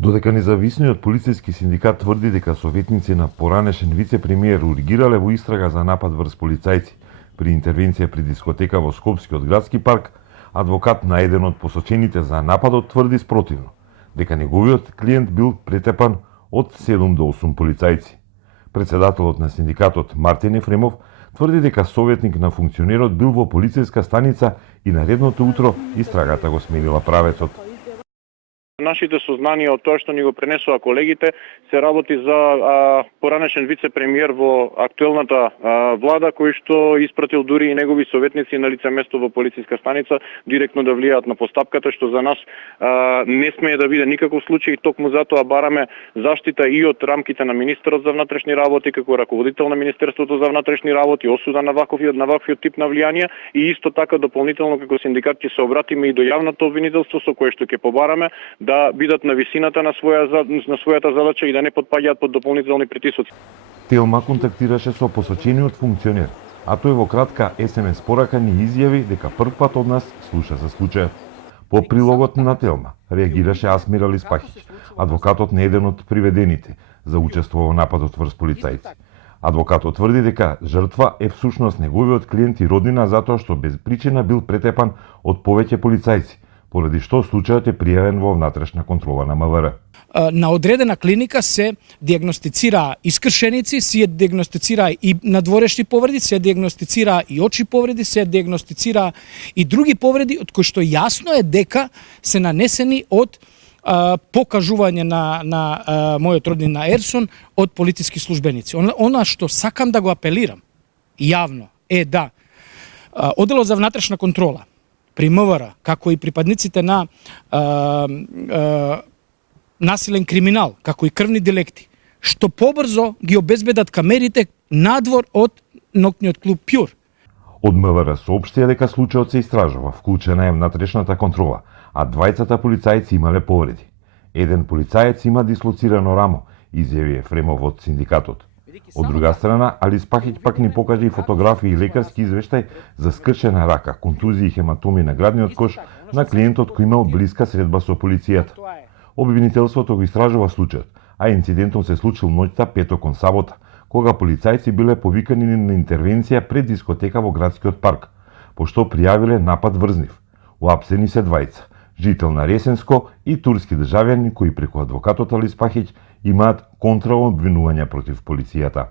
Додека независниот полициски синдикат тврди дека советници на поранешен вице-премиер ургирале во истрага за напад врз полицајци при интервенција при дискотека во Скопскиот градски парк, адвокат на еден од посочените за нападот тврди спротивно, дека неговиот клиент бил претепан од 7 до 8 полицајци. Председателот на синдикатот Мартин Ефремов тврди дека советник на функционерот бил во полициска станица и наредното утро истрагата го сменила правецот. Нашите сознанија од тоа што ни го пренесува колегите се работи за поранешен вице-премиер во актуелната влада, кој што испратил дури и негови советници на лице место во полициска станица директно да влијаат на постапката, што за нас не смее да биде никаков случај. Токму затоа бараме заштита и од рамките на министерот за внатрешни работи, како раководител на Министерството за внатрешни работи, осуда на ваквиот тип на влијание и исто така дополнително како синдикат ќе се обратиме и до јавното обвинителство со кое што ќе побараме да бидат на висината на својата задача и да не потпаѓаат под дополнителни притисоци. Телма контактираше со посочениот функционер, а тој во кратка SMS порака ни изјави дека првпат од нас слуша за случајот. По прилогот на Телма реагираше Асмир Алиспахиќ, адвокатот на еден од приведените за учество во нападот врз полицајци. Адвокатот тврди дека жртва е всушност неговиот клиент и роднина затоа што без причина бил претепан од повеќе полицајци, поради што случајот е пријавен во внатрешна контрола на МВР. На одредена клиника се диагностицира искршеници, се диагностицира и надворешни повреди, се диагностицира и очи повреди, се диагностицира и други повреди од кои што јасно е дека се нанесени од покажување на мојот роднин на Ерсон од полициски службеници. Она што сакам да го апелирам јавно е да Оделот за внатрешна контрола при МВР, како и припадниците на насилен криминал, како и крвни делекти, што побрзо ги обезбедат камерите надвор од ноќниот клуб Пјур. Од МВР соопштија дека случајот се истражува, вклучена е внатрешната контрола, а двајцата полицајци имале повреди. Еден полицаец има дислоцирано рамо, изјави Ефремов од синдикатот. Од друга страна, Алиспахиќ пак ни покажа и фотографии и лекарски извештај за скршена рака, контузии и хематоми на градниот кош на клиентот кој имал блиска средба со полицијата. Обвинителството го истражува случајот, а инцидентот се случил ноќта петок кон сабота, кога полицајци биле повикани на интервенција пред дискотека во градскиот парк, пошто пријавиле напад врз нив. Уапсени се двајца, жител на Ресенско и турски државјани кои преку адвокатот Алиспахиќ имаат контраобвинувања против полицијата.